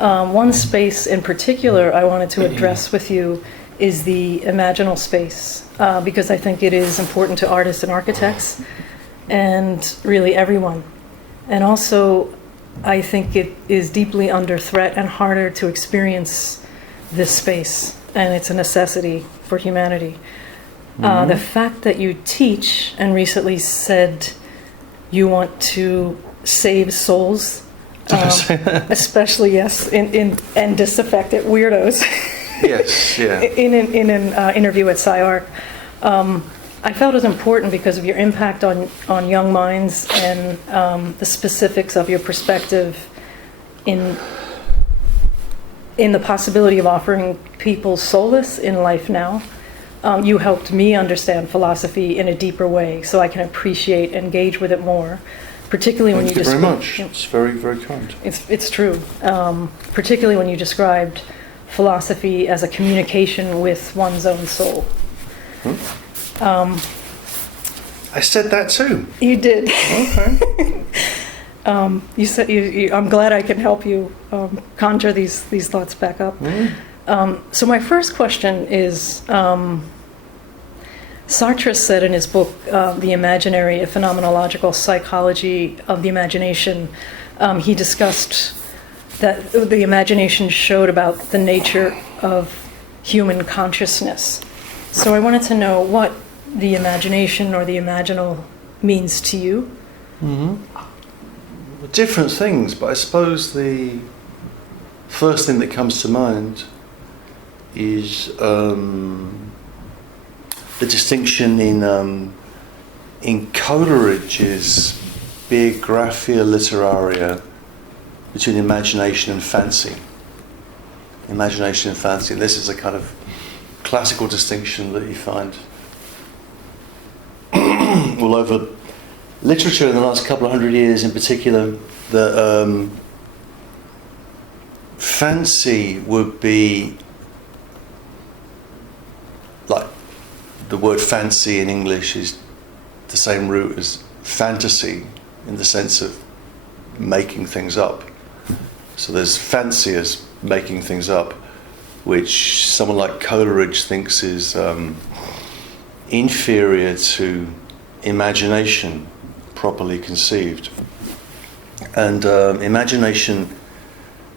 One space in particular I wanted to address with you is the imaginal space, because I think it is important to artists and architects and really everyone. And also, I think it is deeply under threat and harder to experience this space, and it's a necessity for humanity. The fact that you teach and recently said you want to save souls, especially, yes, and disaffected weirdos. Yes, yeah. In an interview at SciArc, I felt it was important because of your impact on young minds and the specifics of your perspective in the possibility of offering people solace in life now. You helped me understand philosophy in a deeper way, so I can appreciate, engage with it more. Particularly when Thank you very much. It's very, very kind. It's true. Particularly when you described philosophy as a communication with one's own soul. I said that too. You did. Okay. You said I'm glad I can help you conjure these thoughts back up. So my first question is, Sartre said in his book, The Imaginary, A Phenomenological Psychology of the Imagination, he discussed that the imagination showed about the nature of human consciousness. So I wanted to know what the imagination or the imaginal means to you. Different things, but I suppose the first thing that comes to mind is the distinction in Coleridge's Biographia Literaria between imagination and fancy. Imagination and fancy, and this is a kind of classical distinction that you find all over literature in the last couple of hundred years in particular, that fancy would be like the word fancy in English is the same root as fantasy in the sense of making things up. So there's fancy as making things up, which someone like Coleridge thinks is inferior to imagination properly conceived. And imagination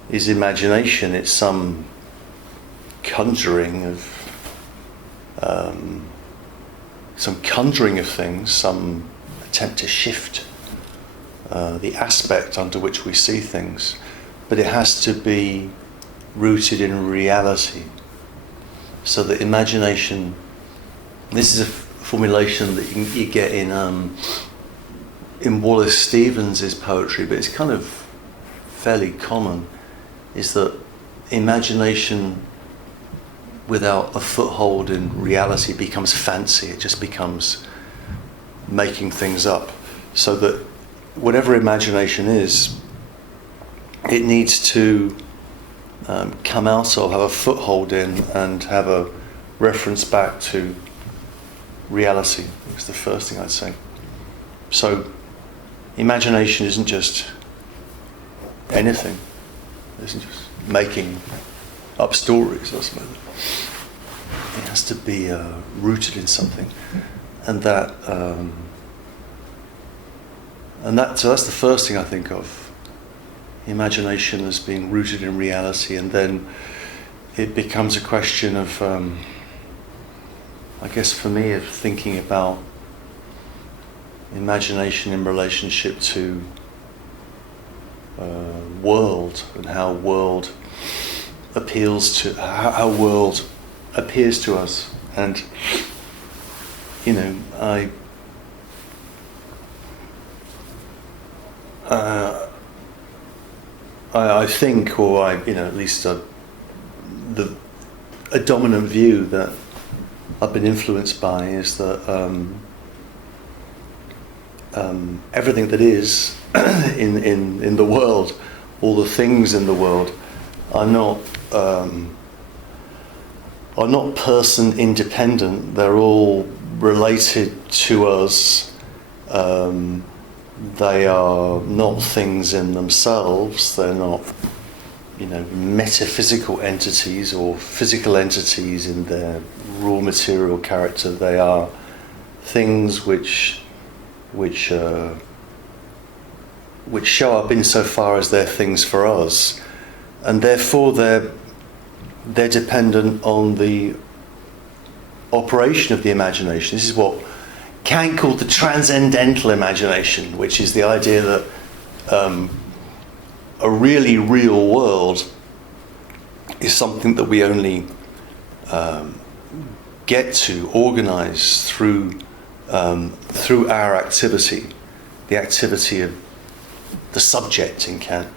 is imagination. It's some conjuring of things, some attempt to shift the aspect under which we see things, but it has to be rooted in reality. So that imagination, this is a formulation that you get in Wallace Stevens' poetry, but it's kind of fairly common, is that imagination without a foothold in reality becomes fancy. It just becomes making things up. So that whatever imagination is, it needs to come out of, have a foothold in, and have a reference back to reality. It's the first thing I'd say. So imagination isn't just anything. It isn't just making up stories or something. It has to be rooted in something, and so that's the first thing I think of. Imagination as being rooted in reality, and then it becomes a question of, I guess for me, of thinking about imagination in relationship to world, and how world appeals to, how world appears to us. And I think, or at least a dominant view that I've been influenced by is that everything that is in the world, all the things in the world, are not person independent. They're all related to us. They are not things in themselves. They're not metaphysical entities or physical entities in their raw material character. They are things which show up insofar as they're things for us, and therefore they're dependent on the operation of the imagination. This is what Kant called the transcendental imagination, which is the idea that a really real world is something that we only get to organize through our activity, the activity of the subject in Kant.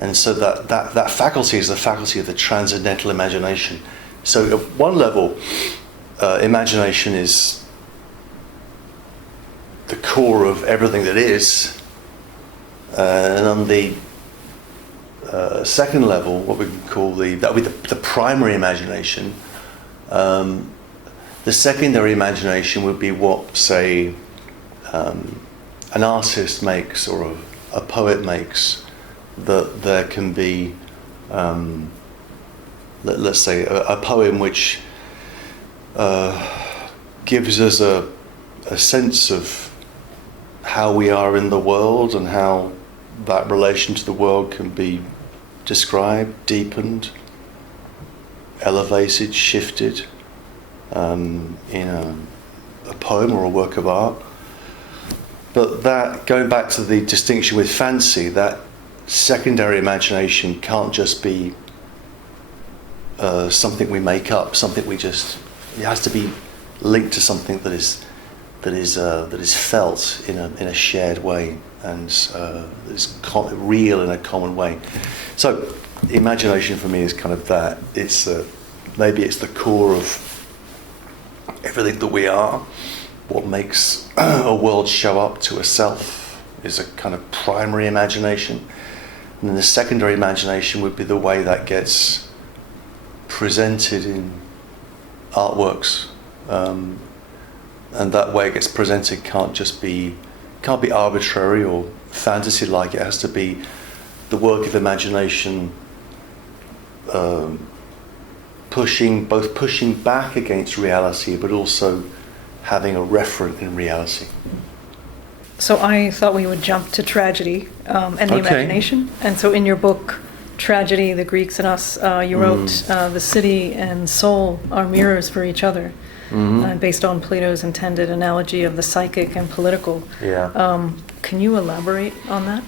And so that faculty is the faculty of the transcendental imagination. So at one level, imagination is the core of everything that is, and on the second level, what we can call the primary imagination. The secondary imagination would be what, say, an artist makes or a poet makes. That there can be, let's say, a poem which gives us a sense of how we are in the world and how that relation to the world can be described, deepened, elevated, shifted in a poem or a work of art. But that, going back to the distinction with fancy, that secondary imagination can't just be something we make up, something we just. It has to be linked to something that is felt in a shared way and is real in a common way. So, imagination for me is kind of that. It's maybe it's the core of everything that we are. What makes a world show up to a self is a kind of primary imagination. And then the secondary imagination would be the way that gets presented in artworks, and that way it gets presented can't be arbitrary or fantasy-like. It has to be the work of imagination, pushing back against reality, but also having a referent in reality. So I thought we would jump to tragedy and the imagination. And so in your book, Tragedy, the Greeks and Us, you wrote the city and soul are mirrors for each other, based on Plato's intended analogy of the psychic and political. Yeah. Can you elaborate on that?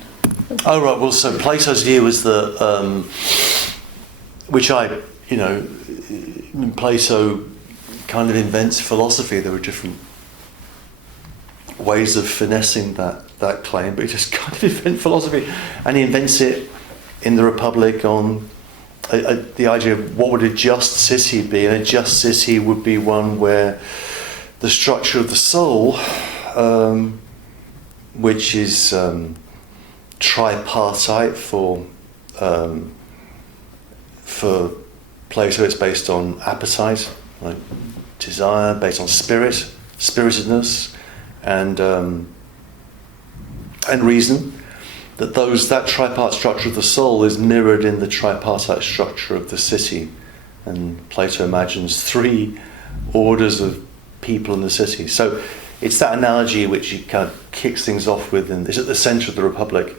Oh, right. Well, so Plato's view was that, Plato kind of invents philosophy. There were different ways of finessing that claim, but he just kind of invents philosophy, and he invents it in the Republic on the idea of what would a just city be, and a just city would be one where the structure of the soul, which is tripartite for Plato, it's based on appetite, like desire, based on spiritedness, and reason. That tripartite structure of the soul is mirrored in the tripartite structure of the city, and Plato imagines 3 orders of people in the city. So it's that analogy which he kind of kicks things off with, and is at the centre of the Republic.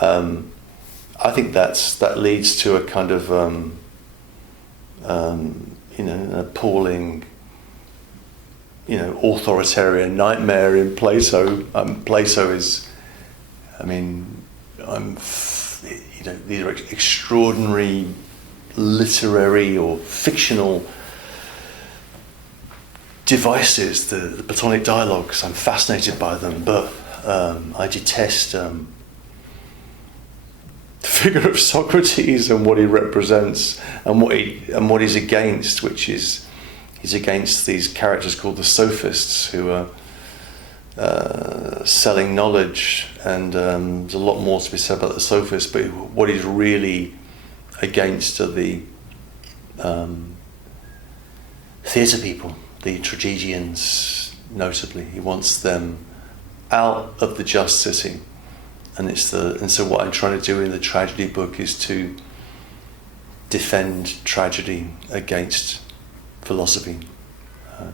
I think that leads to a kind of an appalling, authoritarian nightmare in Plato. Plato is, these are extraordinary literary or fictional devices, the Platonic dialogues. I'm fascinated by them, but I detest the figure of Socrates and what he represents and what he's against, which is he's against these characters called the sophists who are selling knowledge, and there's a lot more to be said about the sophists, but what he's really against are the theatre people, the tragedians notably. He wants them out of the just city, and so what I'm trying to do in the tragedy book is to defend tragedy against philosophy,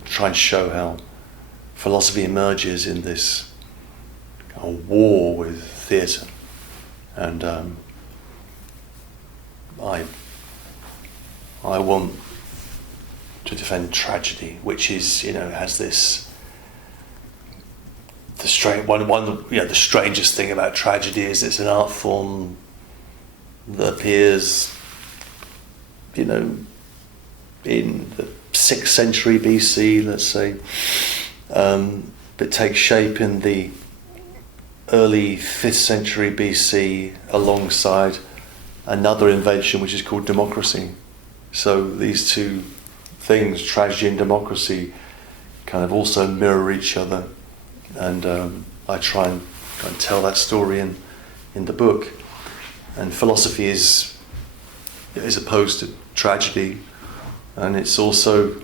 try and show how philosophy emerges in this war with theatre. And I want to defend tragedy, which is, has this the strangest thing about tragedy is it's an art form that appears, in the 6th century BC, let's say, but takes shape in the early 5th century BC alongside another invention which is called democracy. So these two things, tragedy and democracy, kind of also mirror each other, and I try and tell that story in the book. And philosophy is opposed to tragedy, and it's also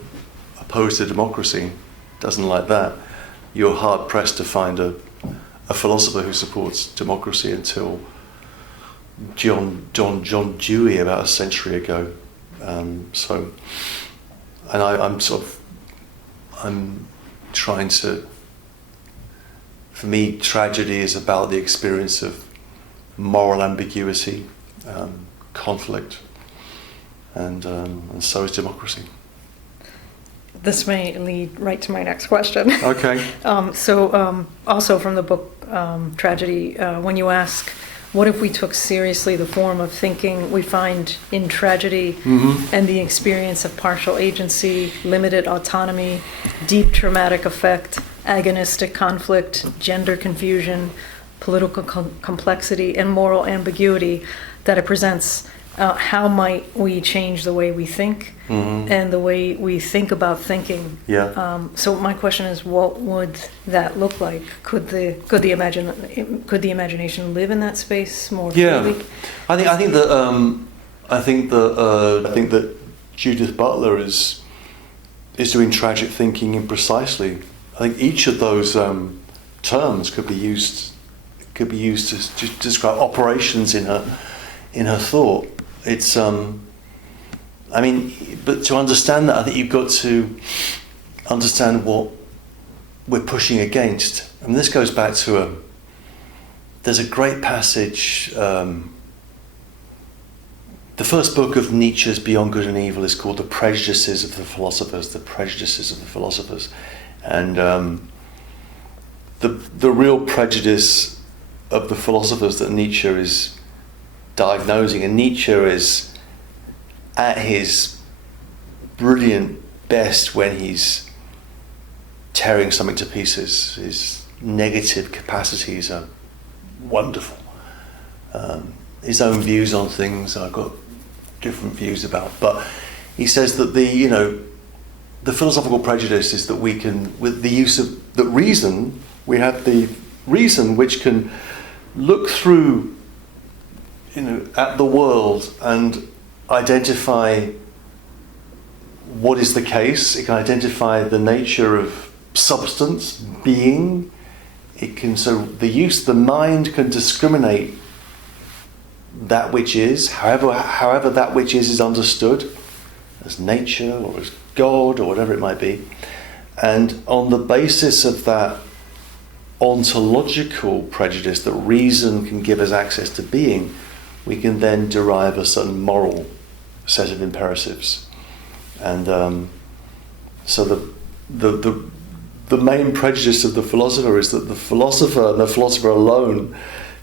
opposed to democracy. Doesn't like that. You're hard pressed to find a philosopher who supports democracy until John Dewey about a century ago. I'm trying to. For me, tragedy is about the experience of moral ambiguity, conflict, and so is democracy. This may lead right to my next question. Okay. Also from the book Tragedy, when you ask, what if we took seriously the form of thinking we find in tragedy, and the experience of partial agency, limited autonomy, deep traumatic effect, agonistic conflict, gender confusion, political complexity, and moral ambiguity that it presents, how might we change the way we think and the way we think about thinking? Yeah. So my question is, what would that look like? Could the imagination live in that space more freely? I think that Judith Butler is doing tragic thinking in precisely. I think each of those terms could be used to describe operations in her thought. It's but to understand that, I think you've got to understand what we're pushing against. And this goes back to there's a great passage. The first book of Nietzsche's Beyond Good and Evil is called The Prejudices of the Philosophers. The Prejudices of the Philosophers, and the real prejudice of the philosophers that Nietzsche is diagnosing, and Nietzsche is at his brilliant best when he's tearing something to pieces. His negative capacities are wonderful. His own views on things I've got different views about, but he says that the philosophical prejudice is that we can, with the use of the reason, we have the reason which can look through at the world and identify what is the case. It can identify the nature of substance, being. The mind can discriminate that which is, however that which is understood as nature or as God or whatever it might be. And on the basis of that ontological prejudice that reason can give us access to being, we can then derive a certain moral set of imperatives. And so the main prejudice of the philosopher is that the philosopher and the philosopher alone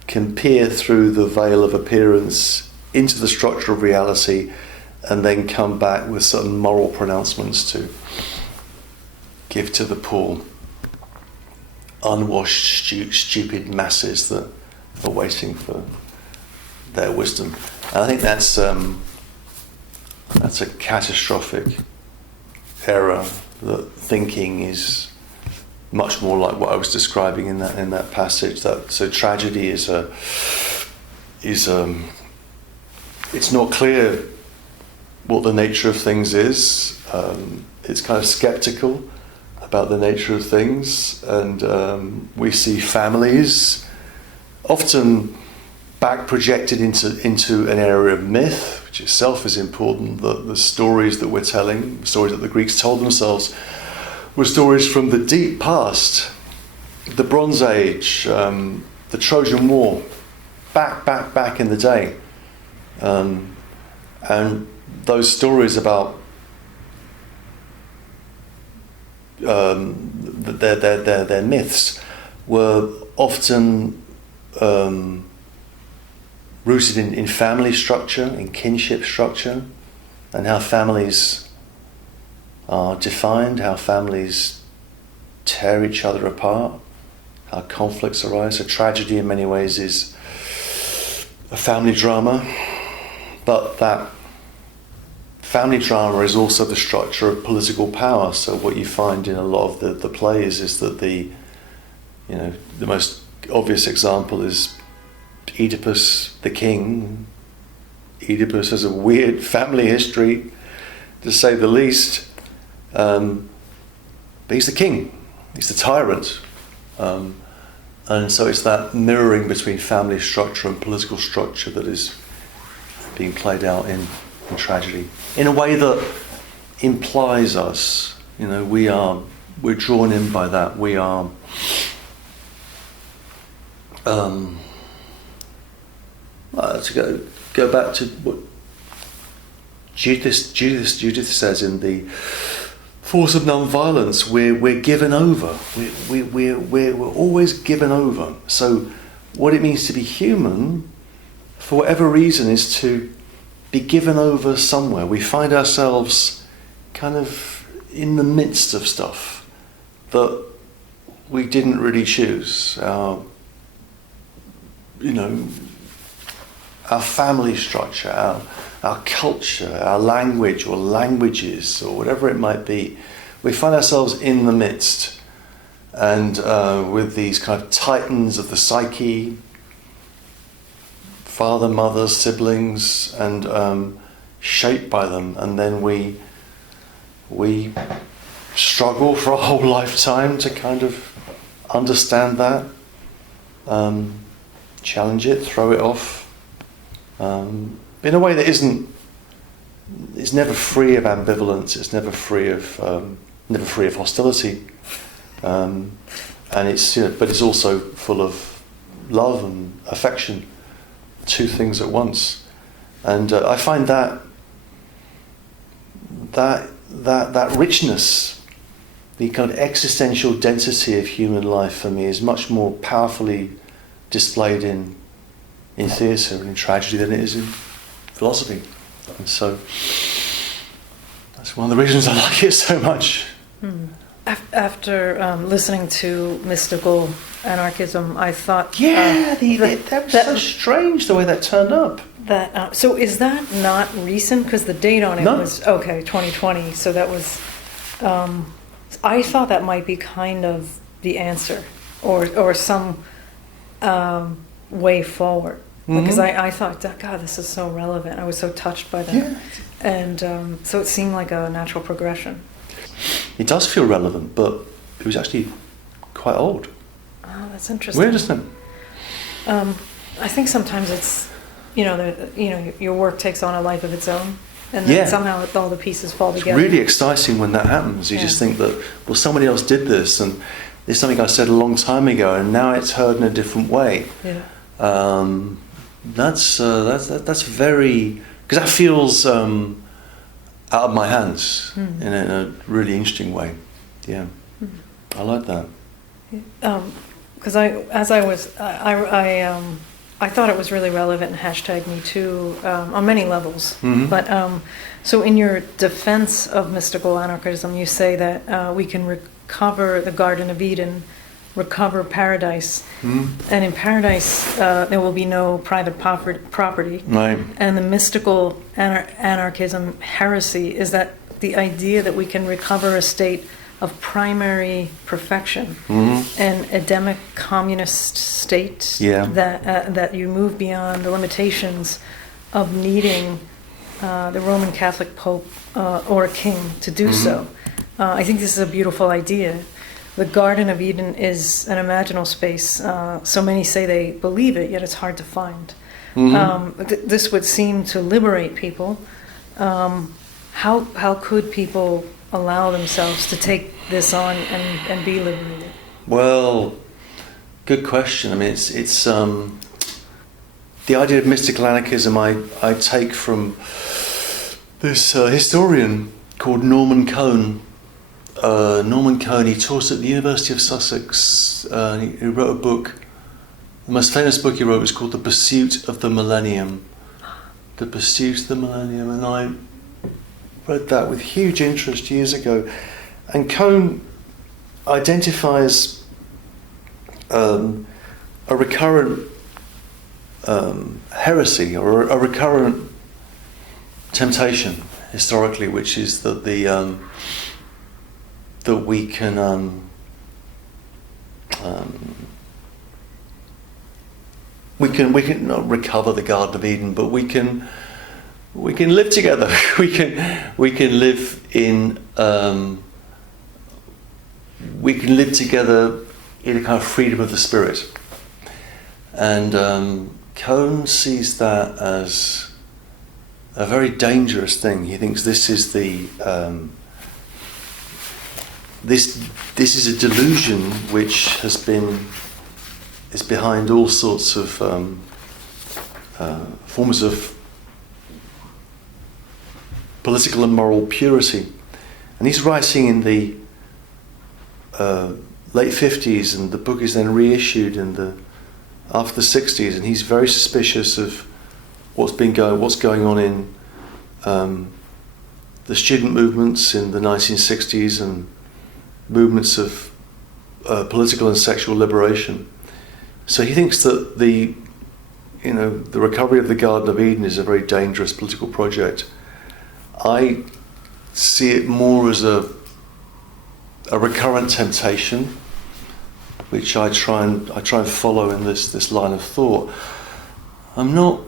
can peer through the veil of appearance into the structure of reality and then come back with certain moral pronouncements to give to the poor, unwashed, stupid masses that are waiting for their wisdom. And I think that's a catastrophic error. That thinking is much more like what I was describing in that passage. So tragedy is it's not clear what the nature of things is. It's kind of skeptical about the nature of things, and we see families often back projected into an area of myth, which itself is important. The stories that we're telling, stories that the Greeks told themselves, were stories from the deep past, the Bronze Age, the Trojan War, back in the day. And those stories about their myths were often rooted in family structure, in kinship structure, and how families are defined, how families tear each other apart, how conflicts arise. So tragedy in many ways is a family drama, but that family drama is also the structure of political power. So what you find in a lot of the plays is that the most obvious example is Oedipus the king. Oedipus has a weird family history, to say the least, but he's the king, he's the tyrant, and so it's that mirroring between family structure and political structure that is being played out in tragedy in a way that implies us. We're drawn in by that. We are to go back to what Judith says in the Force of Non-Violence. We're given over. We're always given over. So what it means to be human, for whatever reason, is to be given over somewhere. We find ourselves kind of in the midst of stuff that we didn't really choose. Our family structure, our culture, our language or languages or whatever it might be. We find ourselves in the midst, and with these kind of titans of the psyche, father, mother, siblings, and shaped by them, and then we struggle for a whole lifetime to kind of understand that, challenge it, throw it off, in a way that it's never free of ambivalence. It's never free of hostility, and but it's also full of love and affection. Two things at once, and I find that richness, the kind of existential density of human life for me, is much more powerfully displayed in theatre and in tragedy than it is in philosophy. And so that's one of the reasons I like it so much. After listening to mystical anarchism, I thought... that was so strange the way that turned up. So is that not recent? Because the date on it was, 2020. So that was... I thought that might be kind of the answer, or some way forward. Because I thought, God, this is so relevant. I was so touched by that. Yeah. And so it seemed like a natural progression. It does feel relevant, but it was actually quite old. Oh, that's interesting. Where does that? I think sometimes it's, your work takes on a life of its own, and then somehow all the pieces fall together. It's really exciting when that happens. You just think that, well, somebody else did this, and it's something I said a long time ago, and now it's heard in a different way. Yeah. That's very, because that feels out of my hands in a really interesting way. Yeah, I like that. Because I thought it was really relevant in #MeToo on many levels. But so in your defense of mystical anarchism, you say that we can recover the Garden of Eden, recover paradise, and in paradise there will be no private property. Right. And the mystical anarchism heresy is that the idea that we can recover a state of primary perfection, an Edemic communist state, that you move beyond the limitations of needing the Roman Catholic Pope or a king to do so. I think this is a beautiful idea. The Garden of Eden is an imaginal space. So many say they believe it, yet it's hard to find. This would seem to liberate people. How could people allow themselves to take this on and be liberated? Well, good question. I mean, it's the idea of mystical anarchism I take from this historian called Norman Cohn. Norman Cohn, he taught at the University of Sussex. He wrote a book. The most famous book he wrote was called The Pursuit of the Millennium. The Pursuit of the Millennium, and I read that with huge interest years ago. And Cohn identifies a recurrent heresy, or a recurrent temptation historically, which is that that we can not recover the Garden of Eden, but we can live together. we can live in we can live together in a kind of freedom of the spirit. And Cohn sees that as a very dangerous thing. He thinks this is the this is a delusion which is behind all sorts of forms of political and moral purity. And he's writing in the late 50s, and the book is then reissued after the 60s, and he's very suspicious of what's going on in the student movements in the 1960s and movements of political and sexual liberation. So he thinks that the recovery of the Garden of Eden is a very dangerous political project. I see it more as a recurrent temptation, which I try and follow in this line of thought. I'm not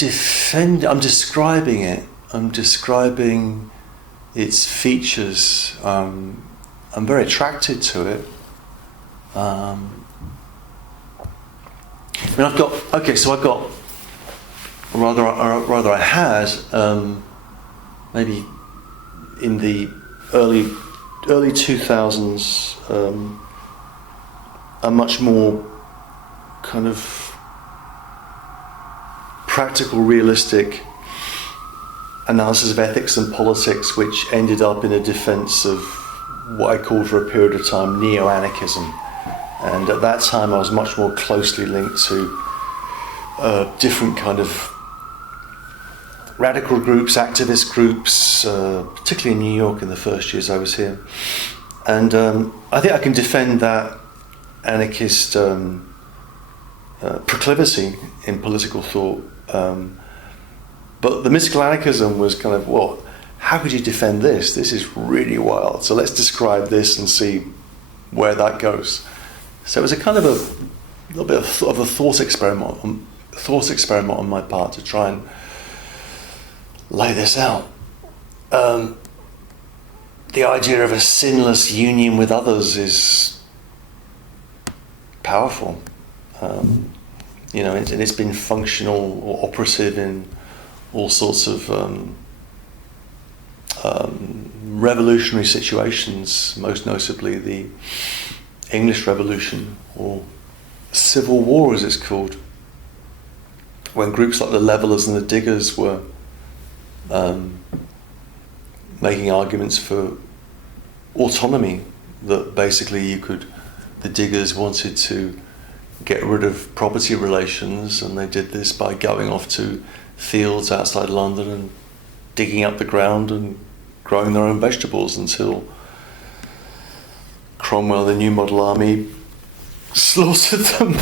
I'm describing it. I'm describing its features. I'm very attracted to it. I had maybe in the early 2000s a much more kind of practical, realistic analysis of ethics and politics, which ended up in a defense of what I called for a period of time neo-anarchism. And at that time I was much more closely linked to different kind of radical groups, activist groups, particularly in New York in the first years I was here. And I think I can defend that anarchist proclivity in political thought. But the mystical anarchism was kind of, well, how could you defend this? This is really wild. So let's describe this and see where that goes. So it was a kind of a little bit of a thought experiment on my part to try and lay this out. The idea of a sinless union with others is powerful. And it's been functional or operative in all sorts of revolutionary situations, most notably the English Revolution, or Civil War as it's called, when groups like the Levellers and the Diggers were making arguments for autonomy, that basically the Diggers wanted to get rid of property relations, and they did this by going off to fields outside London and digging up the ground and growing their own vegetables until Cromwell, the New Model Army, slaughtered them.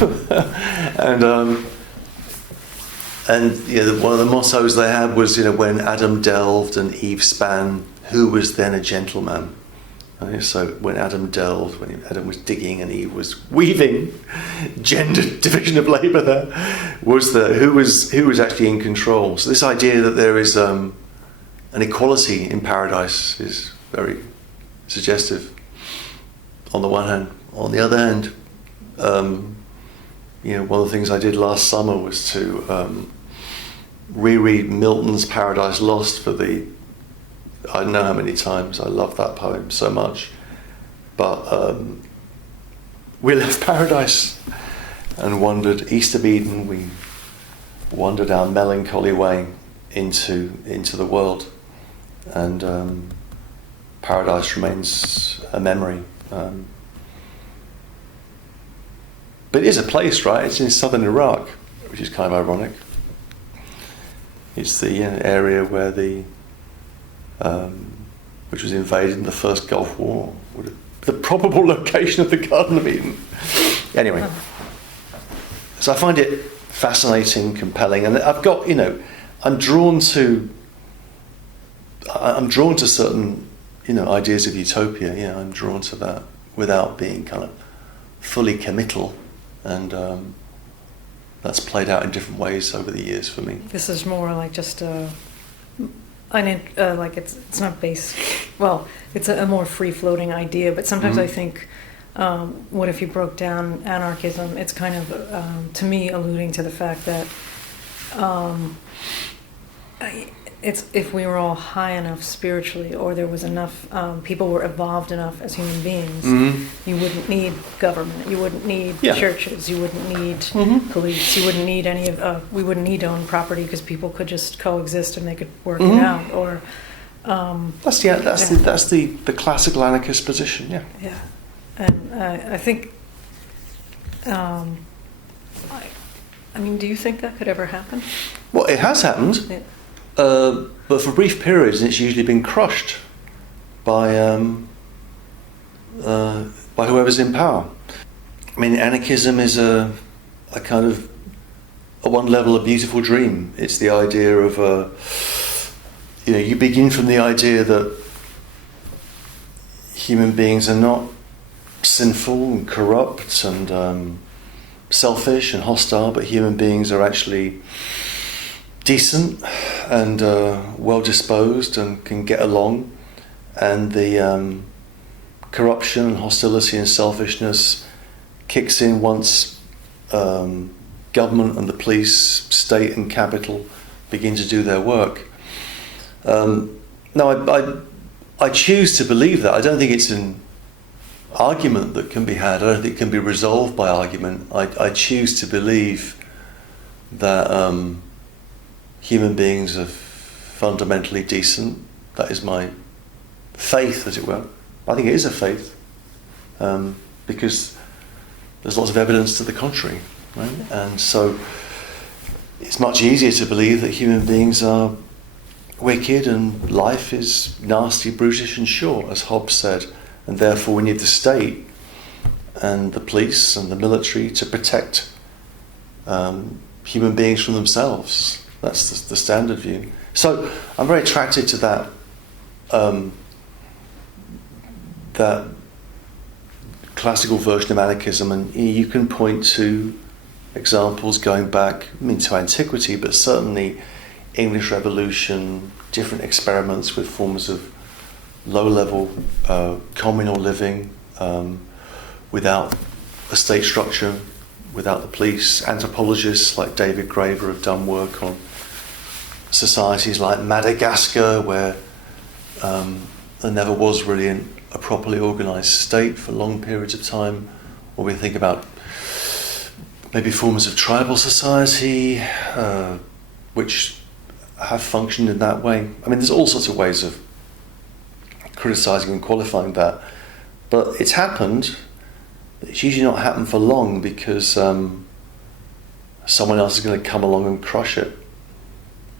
One of the mottos they had was, when Adam delved and Eve span, who was then a gentleman? So when Adam delved, when Adam was digging and Eve was weaving, gender division of labour there, was who was actually in control. So this idea that there is an equality in paradise is very suggestive on the one hand. On the other hand, one of the things I did last summer was to reread Milton's Paradise Lost for I don't know how many times. I love that poem so much. But we left paradise and wandered east of Eden. We wandered our melancholy way into the world, and paradise remains a memory. But it is a place, right? It's in southern Iraq, which is kind of ironic. It's the area where which was invaded in the first Gulf War. The probable location of the Garden of Eden. Anyway, so I find it fascinating, compelling, and I've got, I'm drawn to certain, ideas of utopia. Yeah, I'm drawn to that without being kind of fully committal, and that's played out in different ways over the years for me. This is more like just like it's not based. Well, it's a more free-floating idea, but sometimes I think, what if you broke down anarchism? It's kind of, to me, alluding to the fact that it's if we were all high enough spiritually, or there was enough, people were evolved enough as human beings, you wouldn't need government, you wouldn't need churches, you wouldn't need police, you wouldn't need any of, we wouldn't need to own property because people could just coexist and they could work it out. Or that's the classical anarchist position. Yeah, and I think, I mean, do you think that could ever happen? Well, it has happened. Yeah. But for brief periods, it's usually been crushed by whoever's in power. I mean, anarchism is a kind of, at one level, a beautiful dream. It's the idea of you begin from the idea that human beings are not sinful and corrupt and selfish and hostile, but human beings are actually decent and well disposed and can get along, and the corruption and hostility and selfishness kicks in once government and the police, state and capital begin to do their work. Now I choose to believe that. I don't think it's an argument that can be had. I don't think it can be resolved by argument. I choose to believe that human beings are fundamentally decent. That is my faith, as it were. I think it is a faith, because there's lots of evidence to the contrary, right? And so it's much easier to believe that human beings are wicked and life is nasty, brutish and short, as Hobbes said, and therefore we need the state and the police and the military to protect human beings from themselves. That's the standard view. So I'm very attracted to that that classical version of anarchism, and you can point to examples going back, to antiquity, but certainly English Revolution, different experiments with forms of low-level communal living without a state structure, without the police. Anthropologists like David Graeber have done work on societies like Madagascar, where there never was really a properly organised state for long periods of time. Or we think about maybe forms of tribal society, which have functioned in that way. I mean, there's all sorts of ways of criticising and qualifying that, but it's happened. It's usually not happened for long because someone else is going to come along and crush it.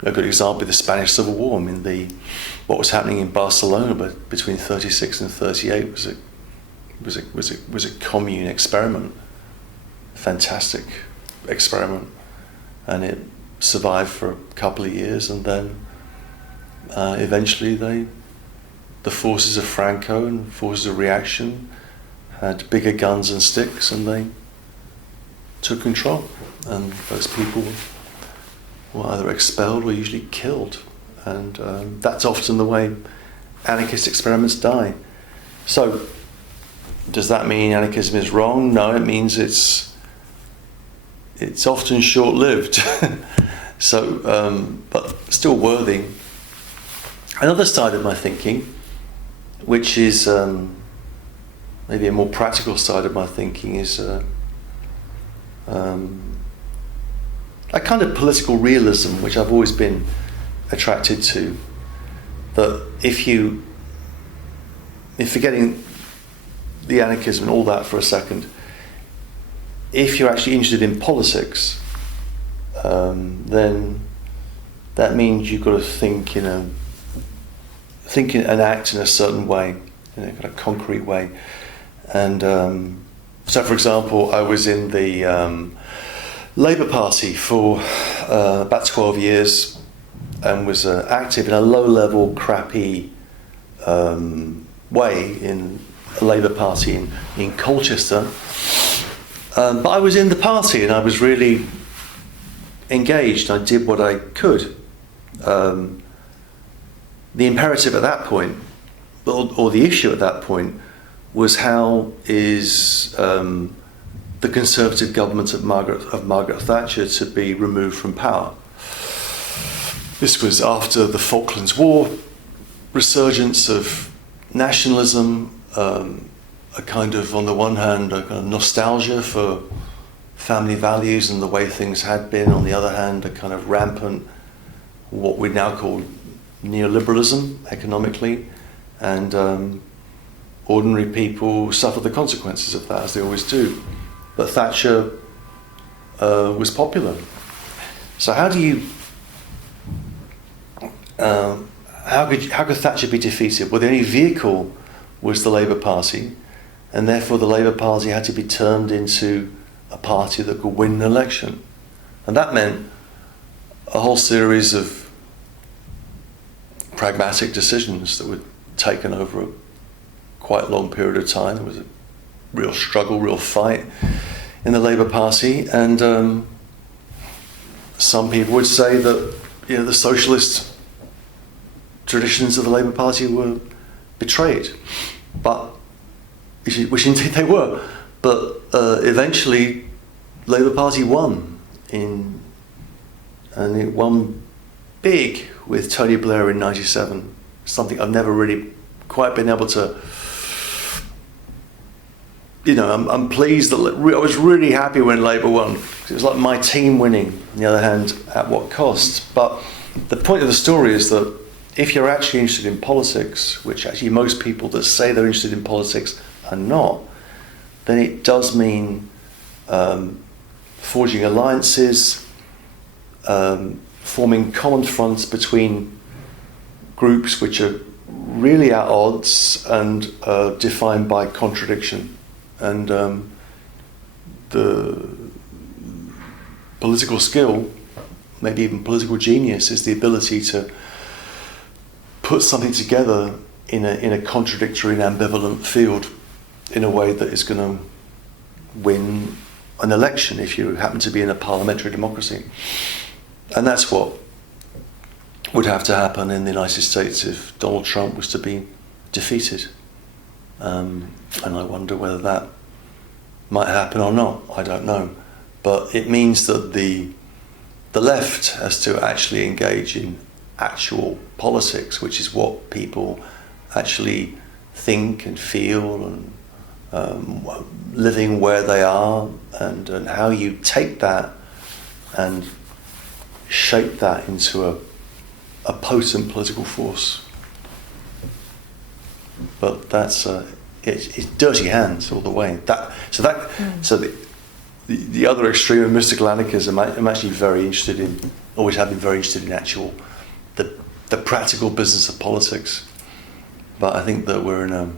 A good example is the Spanish Civil War. I mean, what was happening in Barcelona between 36 and 38 was a commune experiment, a fantastic experiment, and it survived for a couple of years, and then eventually the forces of Franco and forces of reaction had bigger guns and sticks, and they took control, and those people were either expelled or usually killed, and that's often the way anarchist experiments die. So does that mean anarchism is wrong? No, it means it's it's often short-lived. So, but still worthy. Another side of my thinking, which is maybe a more practical side of my thinking, is a kind of political realism, which I've always been attracted to. That if forgetting the anarchism and all that for a second, if you're actually interested in politics, then that means you've got to think and act in a certain way, in a kind of concrete way. And so, for example, I was in the Labour Party for about 12 years and was active in a low-level, crappy way in a Labour Party in Colchester. But I was in the party and I was really engaged. I did what I could. The imperative at that point, or the issue at that point, was how is the Conservative government of Margaret Thatcher to be removed from power. This was after the Falklands War, resurgence of nationalism, a kind of, on the one hand, a kind of nostalgia for family values and the way things had been. On the other hand, a kind of rampant, what we now call neoliberalism economically, and ordinary people suffer the consequences of that, as they always do. But Thatcher was popular. So how do you, how could Thatcher be defeated? Well, the only vehicle was the Labour Party, and therefore the Labour Party had to be turned into a party that could win an election. And that meant a whole series of pragmatic decisions that were taken over a quite long period of time. There was a real struggle, real fight in the Labour Party, and some people would say that the socialist traditions of the Labour Party were betrayed, but which indeed they were. But eventually, Labour Party won, and it won big with Tony Blair in '97. Something I've never really quite been able to. I'm pleased that I was really happy when Labour won, because it was like my team winning. On the other hand, at what cost? But the point of the story is that if you're actually interested in politics, which actually most people that say they're interested in politics are not, then it does mean forging alliances, forming common fronts between groups which are really at odds and defined by contradiction. And the political skill, maybe even political genius, is the ability to put something together in a contradictory and ambivalent field in a way that is going to win an election if you happen to be in a parliamentary democracy. And that's what would have to happen in the United States if Donald Trump was to be defeated. And I wonder whether that might happen or not. I don't know. But it means that the left has to actually engage in actual politics, which is what people actually think and feel, and living where they are, and how you take that and shape that into a potent political force. But that's it's dirty hands all the way. So the other extreme of mystical anarchism, I'm actually very interested in. Always have been very interested in actual the practical business of politics. But I think that we're in a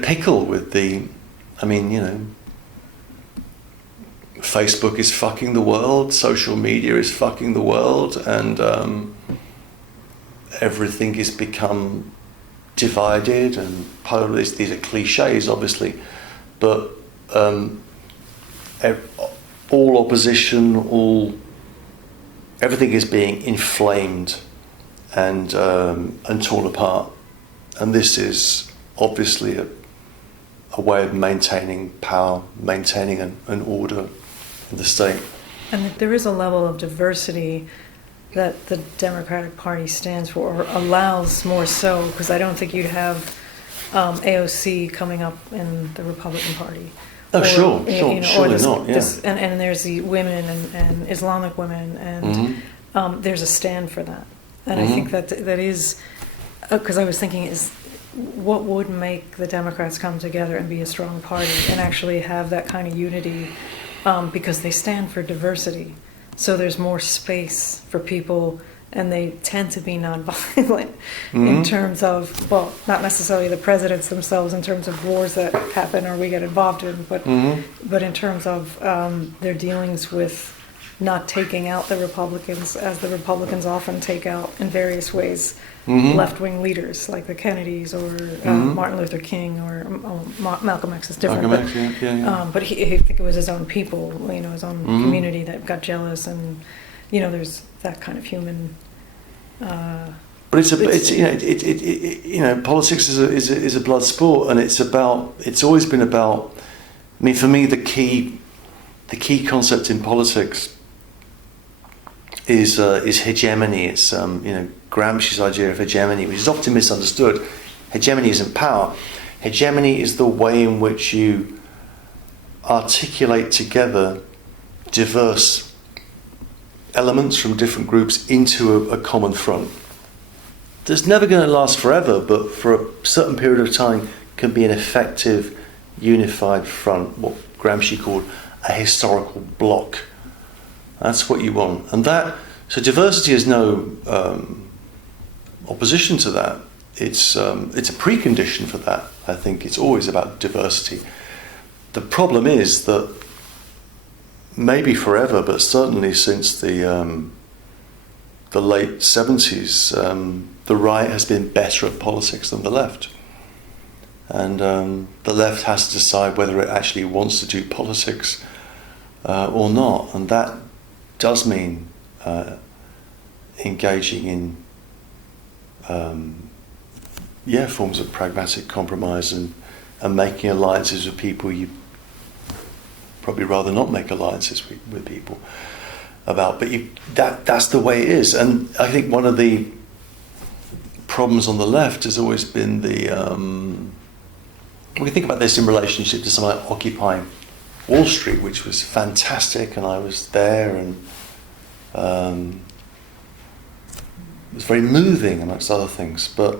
pickle with Facebook is fucking the world, social media is fucking the world, and everything has become divided and polarized. These are cliches, obviously, but all opposition, everything is being inflamed and torn apart, and this is obviously a way of maintaining power, maintaining an order, the state. And that there is a level of diversity that the Democratic Party stands for, or allows more so, because I don't think you'd have AOC coming up in the Republican Party. Oh, or, sure, surely not, yeah. And there's the women and Islamic women, and there's a stand for that. And I think that is, because I was thinking, is what would make the Democrats come together and be a strong party and actually have that kind of unity, because they stand for diversity. So there's more space for people, and they tend to be nonviolent in terms of, well, not necessarily the presidents themselves in terms of wars that happen or we get involved in, but in terms of their dealings with not taking out the Republicans, as the Republicans often take out in various ways left-wing leaders like the Kennedys or Martin Luther King or Malcolm X is different. Malcolm X, but I think it was his own people, his own community that got jealous, and there's that kind of human. But politics is a blood sport, and it's always been about. I mean, for me, the key concept in politics is hegemony. It's Gramsci's idea of hegemony, which is often misunderstood. Hegemony isn't power. Hegemony is the way in which you articulate together diverse elements from different groups into a common front. That's never going to last forever, but for a certain period of time can be an effective, unified front, what Gramsci called a historical bloc. That's what you want. And so diversity is no opposition to that. It's a precondition for that. I think it's always about diversity. The problem is that maybe forever, but certainly since the late 70s, the right has been better at politics than the left. And the left has to decide whether it actually wants to do politics or not. And that does mean engaging in forms of pragmatic compromise and making alliances with people you probably rather not make alliances with people about. But that's the way it is. And I think one of the problems on the left has always been we think about this in relationship to something like Occupy Wall Street, which was fantastic, and I was there, and it was very moving amongst other things, but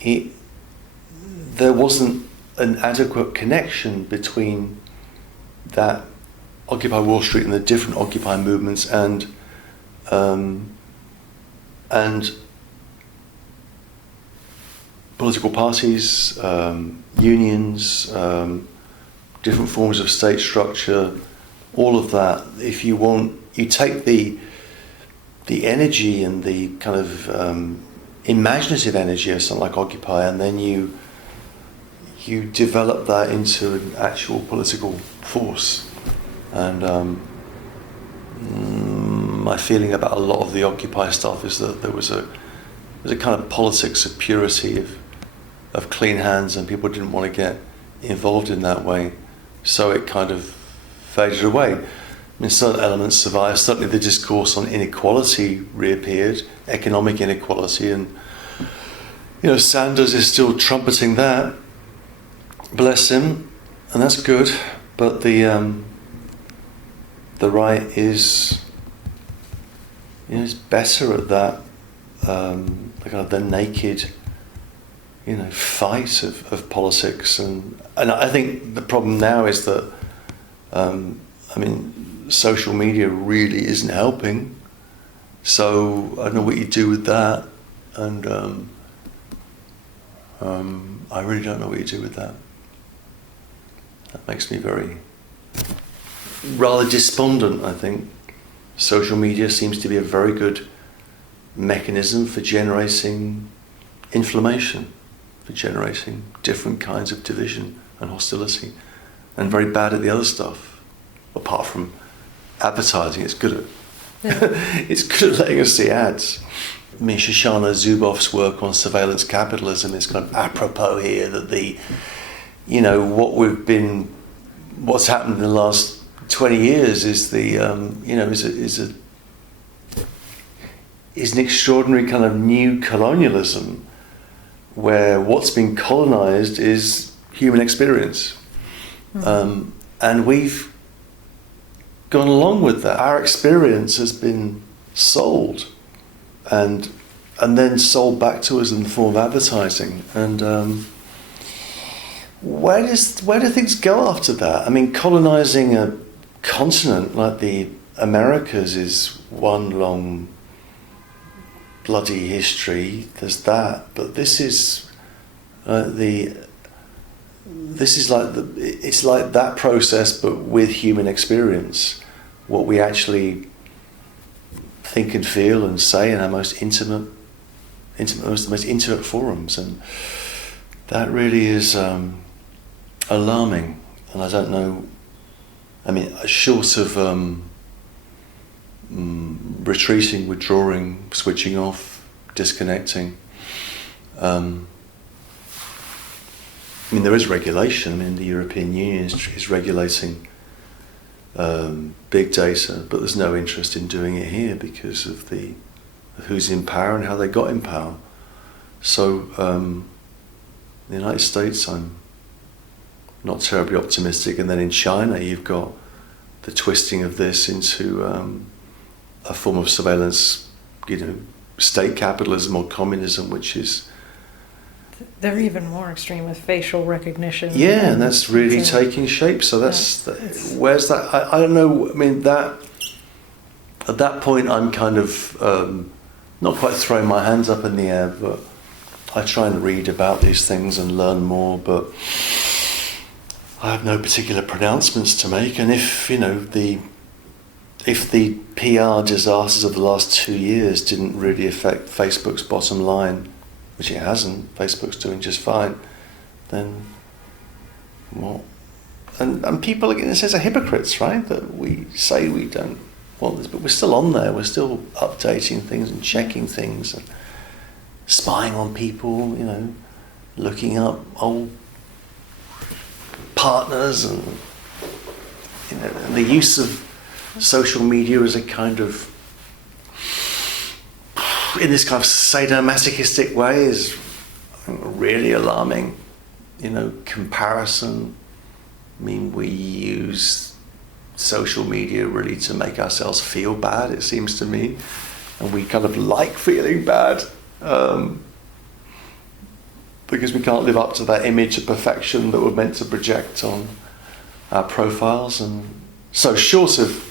there wasn't an adequate connection between that Occupy Wall Street and the different Occupy movements and political parties, unions, different forms of state structure, all of that. If you take the energy and the kind of imaginative energy of something like Occupy, and then you develop that into an actual political force. And my feeling about a lot of the Occupy stuff is that there was a kind of politics of purity, of clean hands, and people didn't want to get involved in that way, so it kind of faded away. I mean, certain elements survived. Certainly the discourse on inequality reappeared, economic inequality, and Sanders is still trumpeting that, bless him, and that's good. But the right is better at that, the naked fight of politics, and I think the problem now is that social media really isn't helping, so I don't know what you do with that, and I really don't know what you do with that. That makes me rather despondent. I think social media seems to be a very good mechanism for generating inflammation, for generating different kinds of division and hostility, and very bad at the other stuff. Apart from advertising, it's good at it's good at letting us see ads. I mean, Shoshana Zuboff's work on surveillance capitalism is kind of apropos here, that what's happened in the last 20 years is the is an extraordinary kind of new colonialism, where what's been colonized is human experience, and we've gone along with that. Our experience has been sold, and then sold back to us in the form of advertising. And where do things go after that? I mean, colonizing a continent like the Americas is one long bloody history. There's that, but this is it's like that process, but with human experience. What we actually think and feel and say in our most intimate forums, and that really is alarming. And I don't know. I mean, short of retreating, withdrawing, switching off, disconnecting. I mean, there is regulation. I mean, the European Union is regulating big data, but there's no interest in doing it here because of who's in power and how they got in power. So, the United States, I'm not terribly optimistic. And then in China, you've got the twisting of this into a form of surveillance, state capitalism or communism, which is... They're even more extreme with facial recognition. Yeah, and that's really taking shape. So where's that? I don't know. I mean, at that point, I'm kind of not quite throwing my hands up in the air, but I try and read about these things and learn more. But I have no particular pronouncements to make. And if the PR disasters of the last 2 years didn't really affect Facebook's bottom line, which it hasn't, Facebook's doing just fine, then what? And people, in a sense, are hypocrites, right? That we say we don't want this, but we're still on there, we're still updating things and checking things and spying on people, looking up old partners and the use of social media as a kind of, in this kind of sadomasochistic way, is really alarming. Comparison. I mean, we use social media really to make ourselves feel bad, it seems to me. And we kind of like feeling bad because we can't live up to that image of perfection that we're meant to project on our profiles. And so short of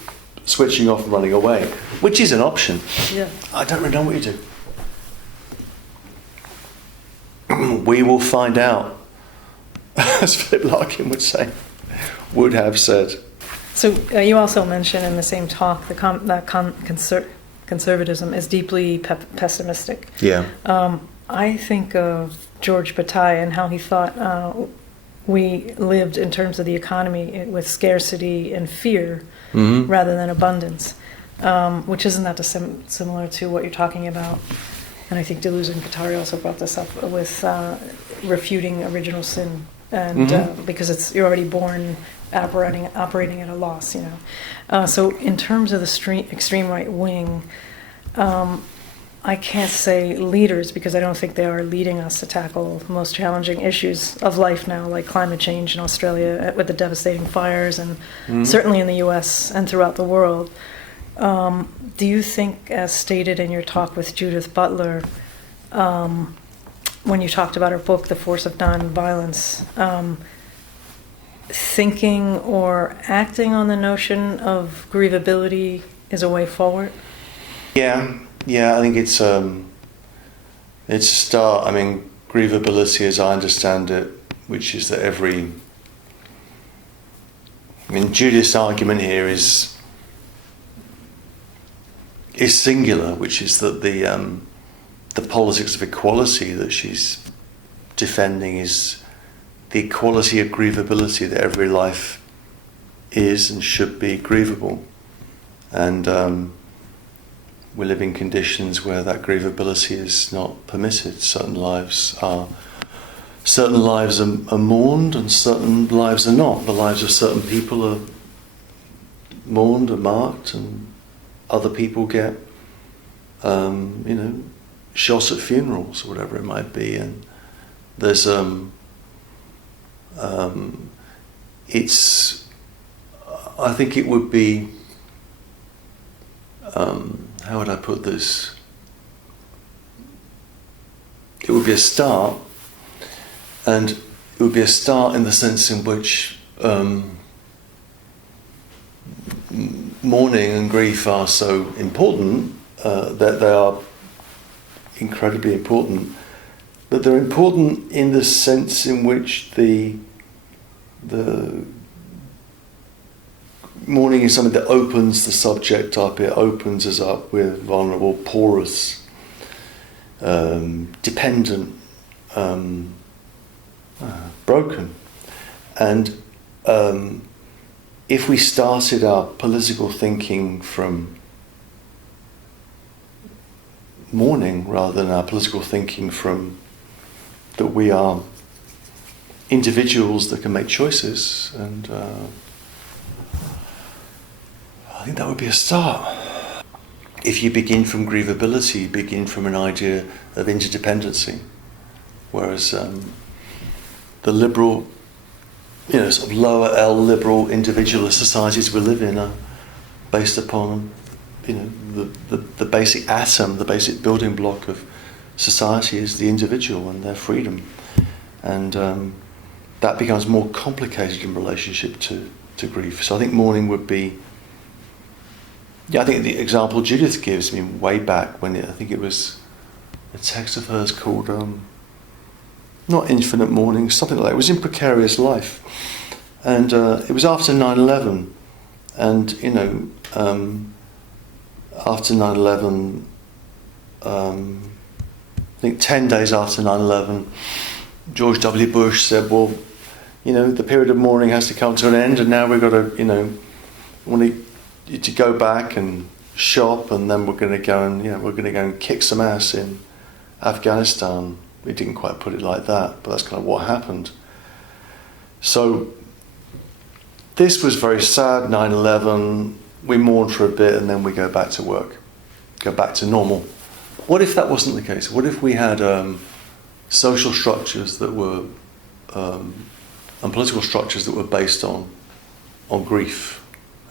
switching off and running away, which is an option. Yeah. I don't really know what you do. We will find out, as Philip Larkin would have said. So you also mentioned in the same talk conservatism is deeply pessimistic. Yeah. I think of George Bataille and how he thought we lived in terms of the economy with scarcity and fear rather than abundance, which isn't that similar to what you're talking about. And I think Deleuze and Guattari also brought this up with refuting original sin, and because you're already born operating at a loss, So in terms of the extreme right wing, I can't say leaders because I don't think they are leading us to tackle the most challenging issues of life now, like climate change in Australia with the devastating fires, and certainly in the US and throughout the world. Do you think, as stated in your talk with Judith Butler, when you talked about her book, The Force of Nonviolence, thinking or acting on the notion of grievability is a way forward? Yeah, I think it's a start. I mean, grievability, as I understand it, which is that Judith's argument here is singular, which is that the politics of equality that she's defending is the equality of grievability, that every life is and should be grievable. And we live in conditions where that grievability is not permitted. Certain lives are mourned and certain lives are not. The lives of certain people are mourned and marked, and other people get, shots at funerals or whatever it might be, and there's I think it would be, how would I put this? It would be a start, and it would be a start in the sense in which mourning and grief are so important, that they are incredibly important, but they're important in the sense in which the mourning is something that opens the subject up. It opens us up. We're vulnerable, porous, dependent, broken. And if we started our political thinking from mourning rather than our political thinking from that we are individuals that can make choices, and I think that would be a start. If you begin from grievability, you begin from an idea of interdependency, whereas the liberal, sort of lower L liberal individualist societies we live in are based upon, the basic atom, the basic building block of society is the individual and their freedom, and that becomes more complicated in relationship to grief. So I think mourning would be. Yeah, I think the example Judith gives, way back when I think it was a text of hers called, not Infinite Mourning, something like that. It was in Precarious Life. And it was after 9/11. And, after 9/11, I think 10 days after 9/11, George W. Bush said, well, the period of mourning has to come to an end, and now we've got to go back and shop, and then we're going to go and kick some ass in Afghanistan. We didn't quite put it like that, but that's kind of what happened. So this was very sad. 9/11. We mourn for a bit, and then we go back to work, go back to normal. What if that wasn't the case? What if we had social structures that were and political structures that were based on grief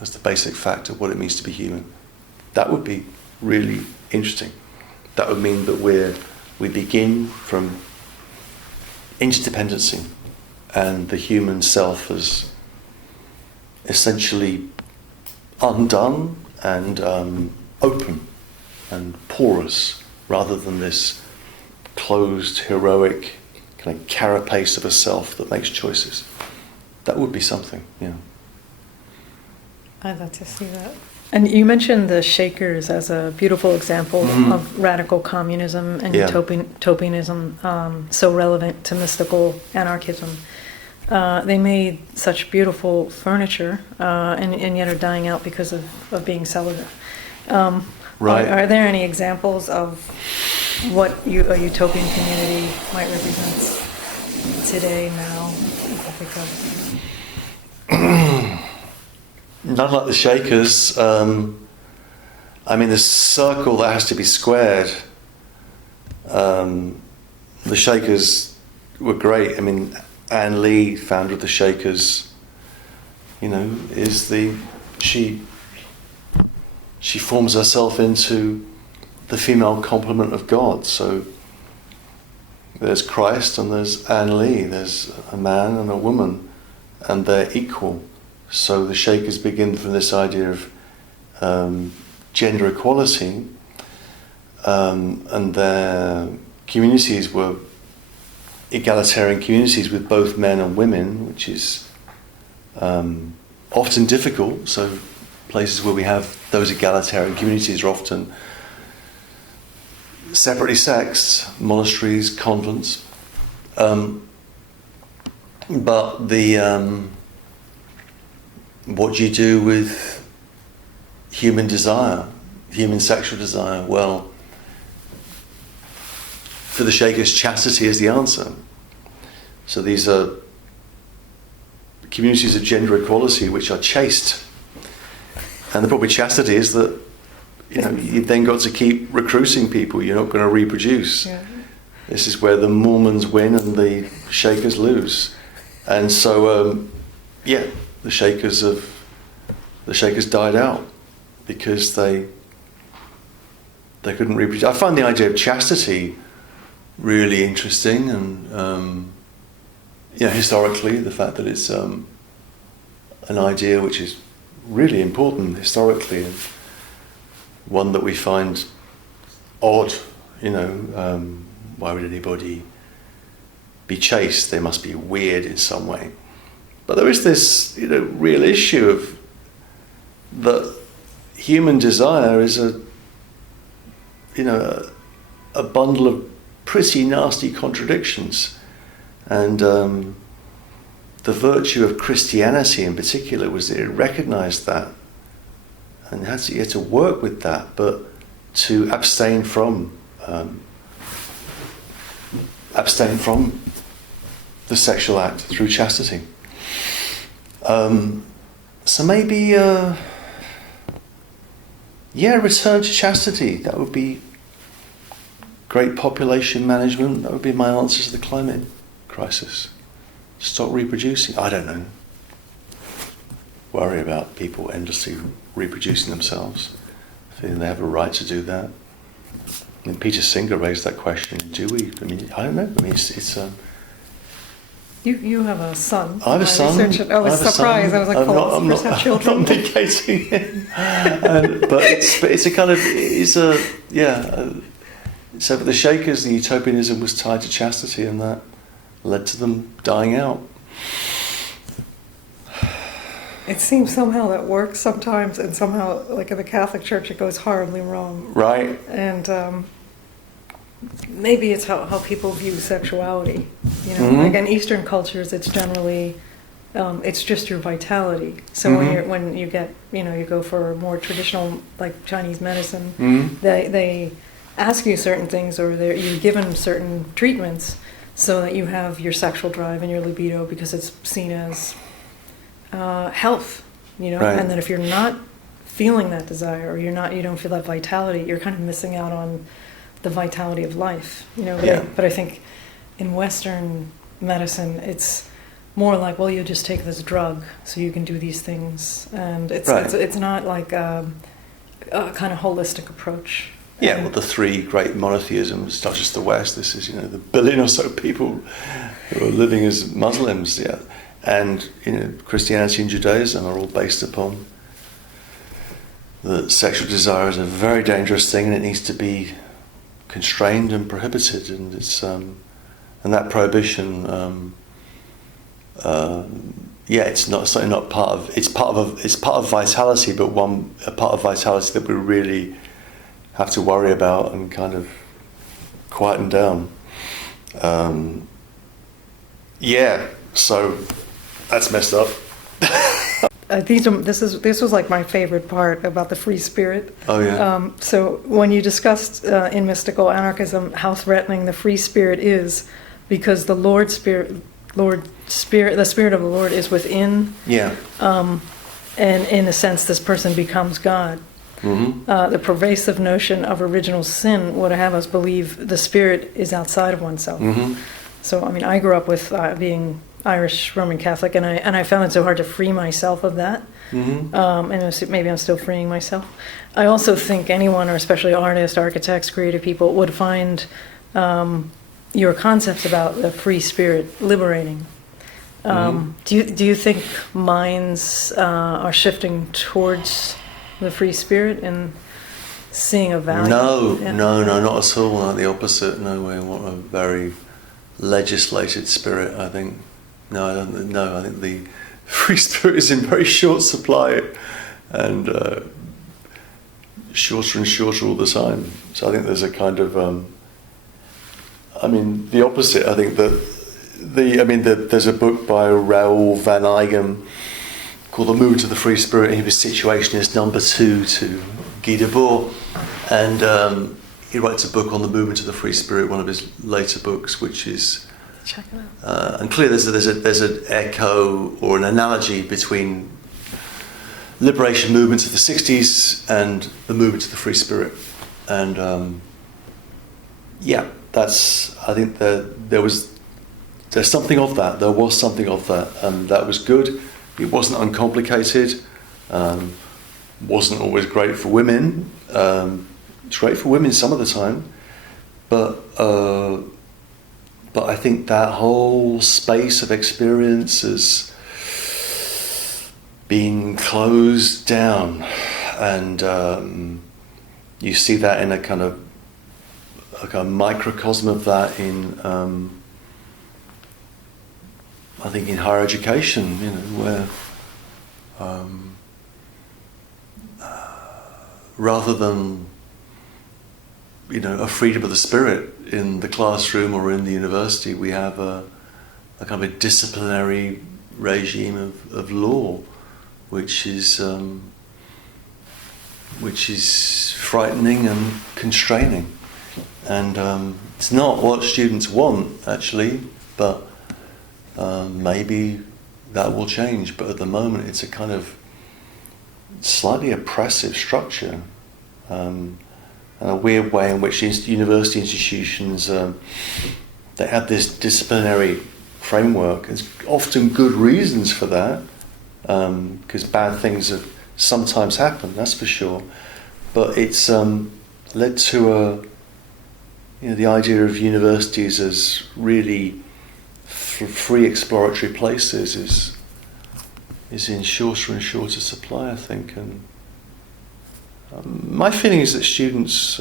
as the basic fact of what it means to be human? That would be really interesting. That would mean that we begin from interdependency, and the human self is essentially undone and open and porous, rather than this closed, heroic kind of carapace of a self that makes choices. That would be something, I'd love to see that. And you mentioned the Shakers as a beautiful example of radical communism and utopianism, so relevant to mystical anarchism. They made such beautiful furniture, and yet are dying out because of being celibate. Right. Are there any examples of what a utopian community might represent today, now, in Africa? None like the Shakers. The circle that has to be squared. The Shakers were great. Anne Lee, founder of the Shakers, she forms herself into the female complement of God. So there's Christ and there's Anne Lee. There's a man and a woman, and they're equal. So the Shakers begin from this idea of gender equality, and their communities were egalitarian communities with both men and women, which is often difficult. So places where we have those egalitarian communities are often separately sexed, monasteries, convents. But what do you do with human desire, human sexual desire? Well, for the Shakers, chastity is the answer. So these are communities of gender equality which are chaste. And the problem with chastity is that, you've then got to keep recruiting people. You're not going to reproduce. Yeah. This is where the Mormons win and the Shakers lose. And so, the Shakers died out because they couldn't reproduce. I find the idea of chastity really interesting, and historically, the fact that it's an idea which is really important historically, and one that we find odd. Why would anybody be chaste? They must be weird in some way. But there is this, real issue of that human desire is a bundle of pretty nasty contradictions, and the virtue of Christianity in particular was that it recognised that, and you had to work with that, but to abstain from the sexual act through chastity. So maybe, return to chastity. That would be great population management. That would be my answer to the climate crisis. Stop reproducing. I don't know. Worry about people endlessly reproducing themselves, feeling they have a right to do that. I mean, Peter Singer raised that question. Do we? I mean, I don't know. I mean, it's You have a son. I have a son. I was surprised. I was like, I'm not have children. I'm not negating it. But it's a kind of, so for the Shakers, the utopianism was tied to chastity, and that led to them dying out. It seems somehow that works sometimes, and somehow, like in the Catholic Church, it goes horribly wrong. Right. And maybe it's how people view sexuality. Mm-hmm. Like in Eastern cultures, it's generally it's just your vitality. So Mm-hmm. when you get you go for more traditional like Chinese medicine, Mm-hmm. they ask you certain things, or you're given certain treatments so that you have your sexual drive and your libido, because it's seen as health, Right. and that if you're not feeling that desire, or you don't feel that vitality, you're kind of missing out on the vitality of life, But I think in Western medicine, it's more like, well, you just take this drug so you can do these things, and it's not like a kind of holistic approach. Yeah, well, the three great monotheisms, not just the West. This is the billion or so people who are living as Muslims, and Christianity and Judaism are all based upon that sexual desire is a very dangerous thing, and it needs to be constrained and prohibited, and it's and that prohibition, it's not certainly not part of. It's part of vitality, but a part of vitality that we really have to worry about and kind of quieten down. So that's messed up. This was like my favorite part about the free spirit. Oh yeah. So when you discussed in mystical anarchism how threatening the free spirit is, because the the spirit of the Lord is within. Yeah. And in a sense, this person becomes God. Mm-hmm. The pervasive notion of original sin would have us believe the spirit is outside of oneself. Mm-hmm. So, I mean, I grew up with being Irish Roman Catholic, and I found it so hard to free myself of that. Mm-hmm. And maybe I'm still freeing myself. I also think anyone, or especially artists, architects, creative people, would find your concepts about the free spirit liberating. Do you think minds are shifting towards the free spirit and seeing a value? No, not at all. Not the opposite. No way. What a very legislated spirit, I think. No, I don't. No, I think the free spirit is in very short supply, and shorter and shorter all the time. So I think there's a kind of, the opposite. I think that there's a book by Raoul van Eygen called The Movement of the Free Spirit. He was situationist number 2 to Guy Debord, and he writes a book on the movement of the free spirit, one of his later books, which is check it out. And clearly there's an echo or an analogy between liberation movements of the 60s and the movement to the free spirit. And yeah, I think there's something of that. There was something of that, and that was good. It wasn't uncomplicated. Wasn't always great for women. It's great for women some of the time, but I think that whole space of experience has been closed down, and you see that in a kind of microcosm of that in I think in higher education, where rather than a freedom of the spirit in the classroom or in the university, we have a kind of a disciplinary regime of law, which is frightening and constraining, and it's not what students want actually, but maybe that will change. But at the moment, it's a kind of slightly oppressive structure, and a weird way in which university institutions they have this disciplinary framework. There's often good reasons for that, because bad things have sometimes happened, that's for sure. But it's led to the idea of universities as really free exploratory places is in shorter and shorter supply, I think. And my feeling is that students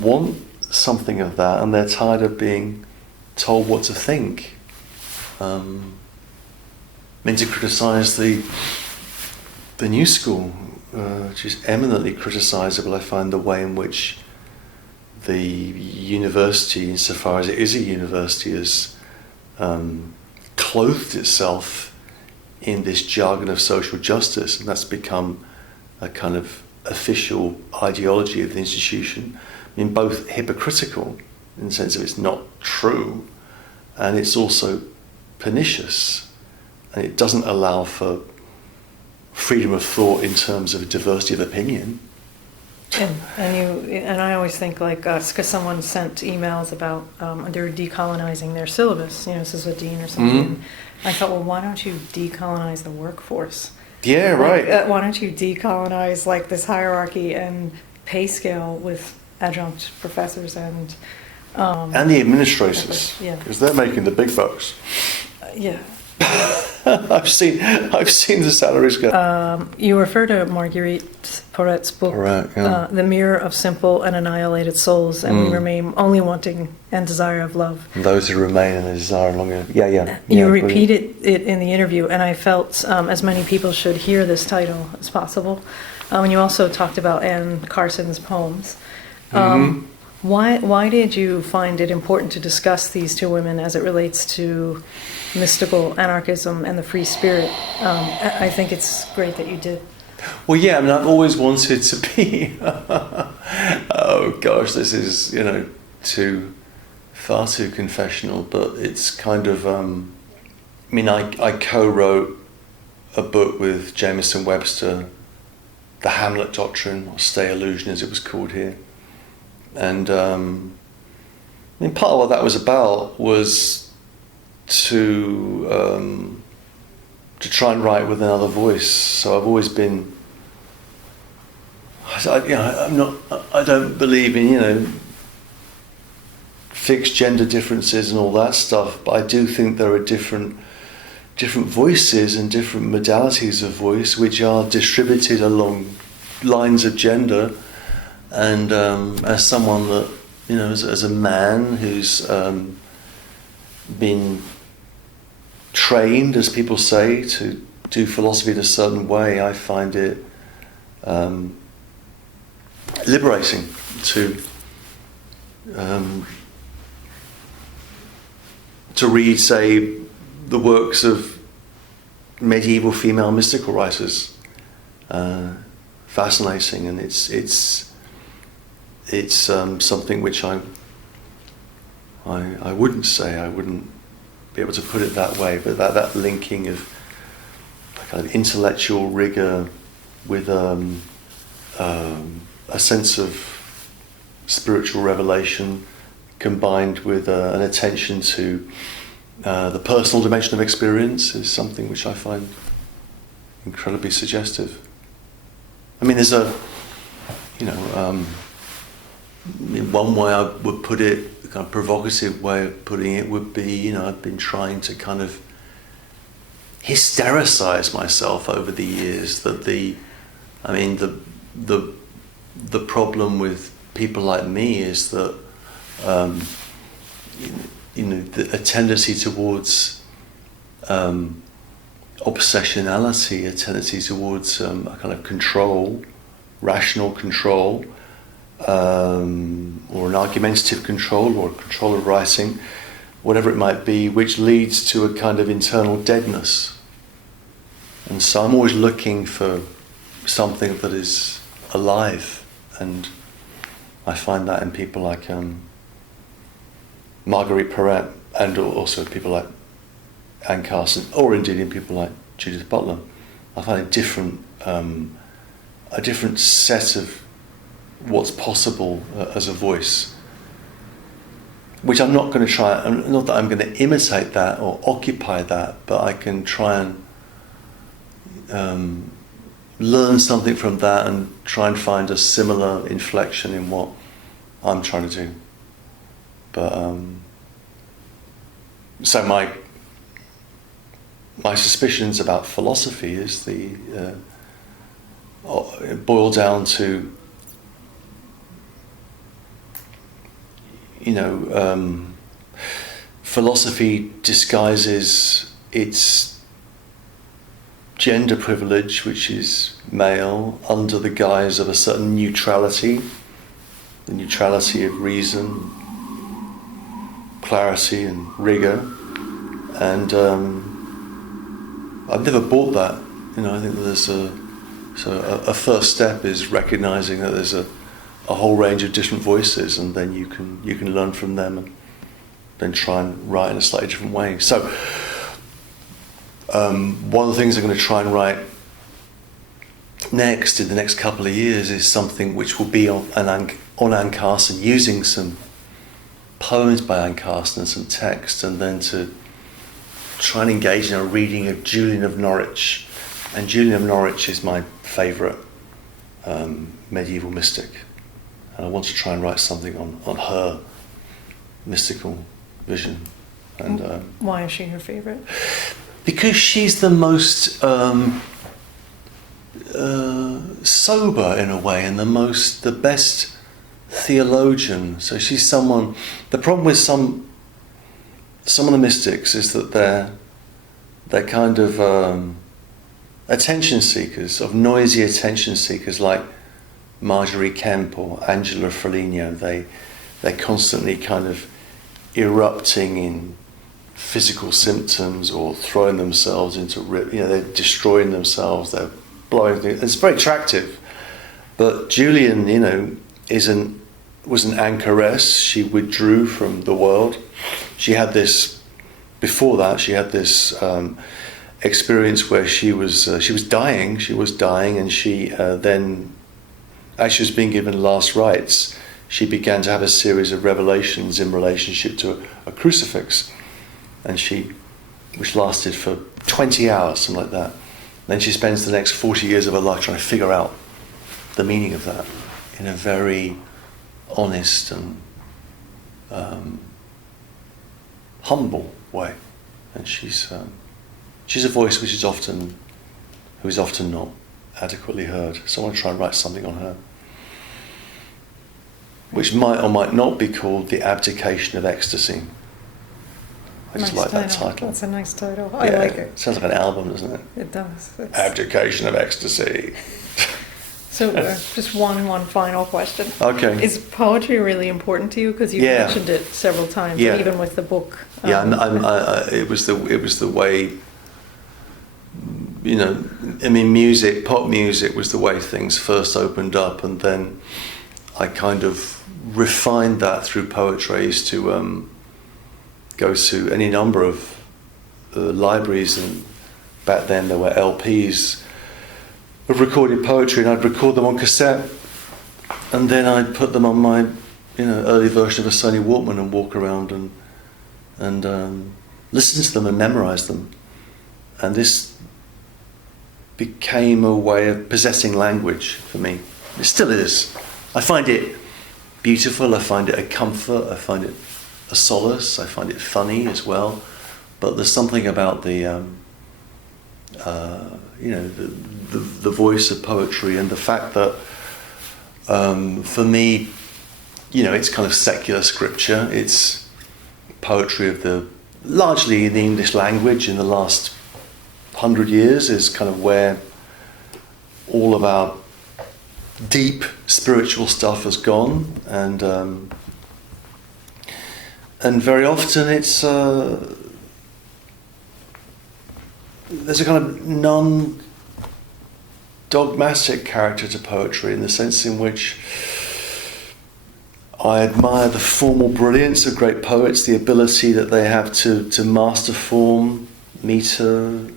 want something of that, and they're tired of being told what to think. I mean, to criticise the new school, which is eminently criticisable, I find the way in which the university, insofar as it is a university, has clothed itself in this jargon of social justice, and that's become a kind of official ideology of the institution. I mean, both hypocritical in the sense of it's not true, and it's also pernicious, and it doesn't allow for freedom of thought in terms of diversity of opinion. And I always think because someone sent emails about they're decolonizing their syllabus. This is a dean or something. Mm-hmm. I thought, well, why don't you decolonize the workforce? Yeah, right. Why don't you decolonize this hierarchy and pay scale with adjunct professors and the administrators, because they're making the big bucks. Yeah. I've seen the salaries go. You refer to Marguerite Porret's book, The Mirror of Simple and Annihilated Souls, and we remain only wanting and desire of love. And those who remain in the desire longer. Yeah. You repeated it in the interview, and I felt as many people should hear this title as possible. And you also talked about Anne Carson's poems. Why did you find it important to discuss these two women as it relates to mystical anarchism and the free spirit? I think it's great that you did. Well, yeah, I mean, I've always wanted to be... oh, gosh, this is, far too confessional, but it's kind of... I co-wrote a book with Jameson Webster, The Hamlet Doctrine, or Stay Illusion, as it was called here. And part of what that was about was to try and write with another voice. So I've always been, I don't believe in fixed gender differences and all that stuff, but I do think there are different voices and different modalities of voice which are distributed along lines of gender. And as someone that, as a man who's been trained, as people say, to do philosophy in a certain way, I find it liberating to read, say, the works of medieval female mystical writers. Fascinating, and it's something which I wouldn't say, I wouldn't be able to put it that way, but that linking of kind of intellectual rigor with a sense of spiritual revelation combined with an attention to the personal dimension of experience is something which I find incredibly suggestive. I mean, there's a, in one way I would put it, a kind of provocative way of putting it would be, I've been trying to kind of hystericize myself over the years that the problem with people like me is that a tendency towards obsessionality, a tendency towards a kind of control, rational control, or an argumentative control, or control of writing, whatever it might be, which leads to a kind of internal deadness. And so I'm always looking for something that is alive, and I find that in people like Marguerite Perret, and also people like Anne Carson, or indeed in people like Judith Butler. I find a different set of what's possible as a voice, which I'm not going to try, not that I'm going to imitate that or occupy that, but I can try and learn something from that and try and find a similar inflection in what I'm trying to do. But so my suspicions about philosophy is it boil down to philosophy disguises its gender privilege, which is male, under the guise of a certain neutrality, the neutrality of reason, clarity and rigour, and I've never bought that. I think that there's a first step is recognising that there's a whole range of different voices, and then you can learn from them and then try and write in a slightly different way. So one of the things I'm going to try and write next, in the next couple of years, is something which will be on Anne Carson, using some poems by Anne Carson and some text, and then to try and engage in a reading of Julian of Norwich. And Julian of Norwich is my favourite medieval mystic, and I want to try and write something on her mystical vision. And why is she your favourite? Because she's the most sober in a way, and the best theologian. So she's someone. The problem with some of the mystics is that they're kind of attention seekers, of noisy attention seekers, like Marjorie Kemp or Angela Foligno. They're constantly kind of erupting in physical symptoms, or throwing themselves into they're destroying themselves, they're blowing things. It's very attractive. But Julian, was an anchoress. She withdrew from the world. She had this experience where she was dying, and she then, as she was being given last rites, she began to have a series of revelations in relationship to a crucifix, which lasted for 20 hours, something like that. Then she spends the next 40 years of her life trying to figure out the meaning of that in a very honest and humble way. And she's a voice which is often not adequately heard. So I want to try and write something on her, which might or might not be called The Abdication of Ecstasy. I just like that title. That's a nice title. I like it. Sounds like an album, doesn't it? It does. Abdication of Ecstasy. So just one final question. Okay. Is poetry really important to you? Because you mentioned it several times, even with the book. It was the way. Music, pop music, was the way things first opened up, and then I kind of refined that through poetry. I used to go to any number of libraries and back then there were LPs of recorded poetry, and I'd record them on cassette, and then I'd put them on my, early version of a Sony Walkman and walk around and listen to them and memorize them. And this became a way of possessing language for me. It still is. I find it beautiful, I find it a comfort, I find it a solace, I find it funny as well. But there's something about the voice of poetry, and the fact that for me, it's kind of secular scripture. It's poetry of largely in the English language in the last 100 years is kind of where all of our deep spiritual stuff has gone, and very often it's there's a kind of non-dogmatic character to poetry, in the sense in which I admire the formal brilliance of great poets, the ability that they have to master form, meter,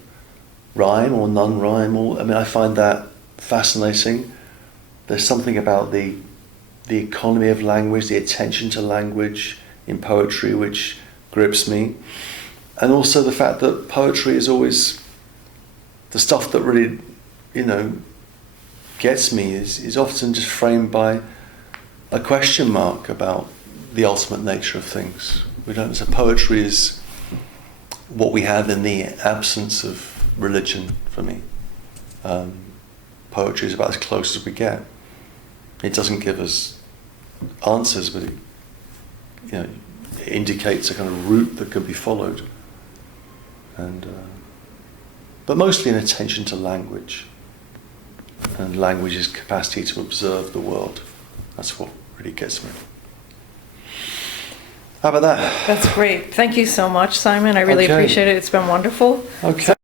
rhyme or non-rhyme. I find that fascinating. There's something about the economy of language, the attention to language in poetry which grips me. And also the fact that poetry is always the stuff that really, gets me is often just framed by a question mark about the ultimate nature of things. So poetry is what we have in the absence of religion for me. Poetry is about as close as we get. It doesn't give us answers, but it indicates a kind of route that can be followed. But mostly an attention to language, and language's capacity to observe the world. That's what really gets me. How about that? That's great. Thank you so much, Simon. I really appreciate it. It's been wonderful. Okay.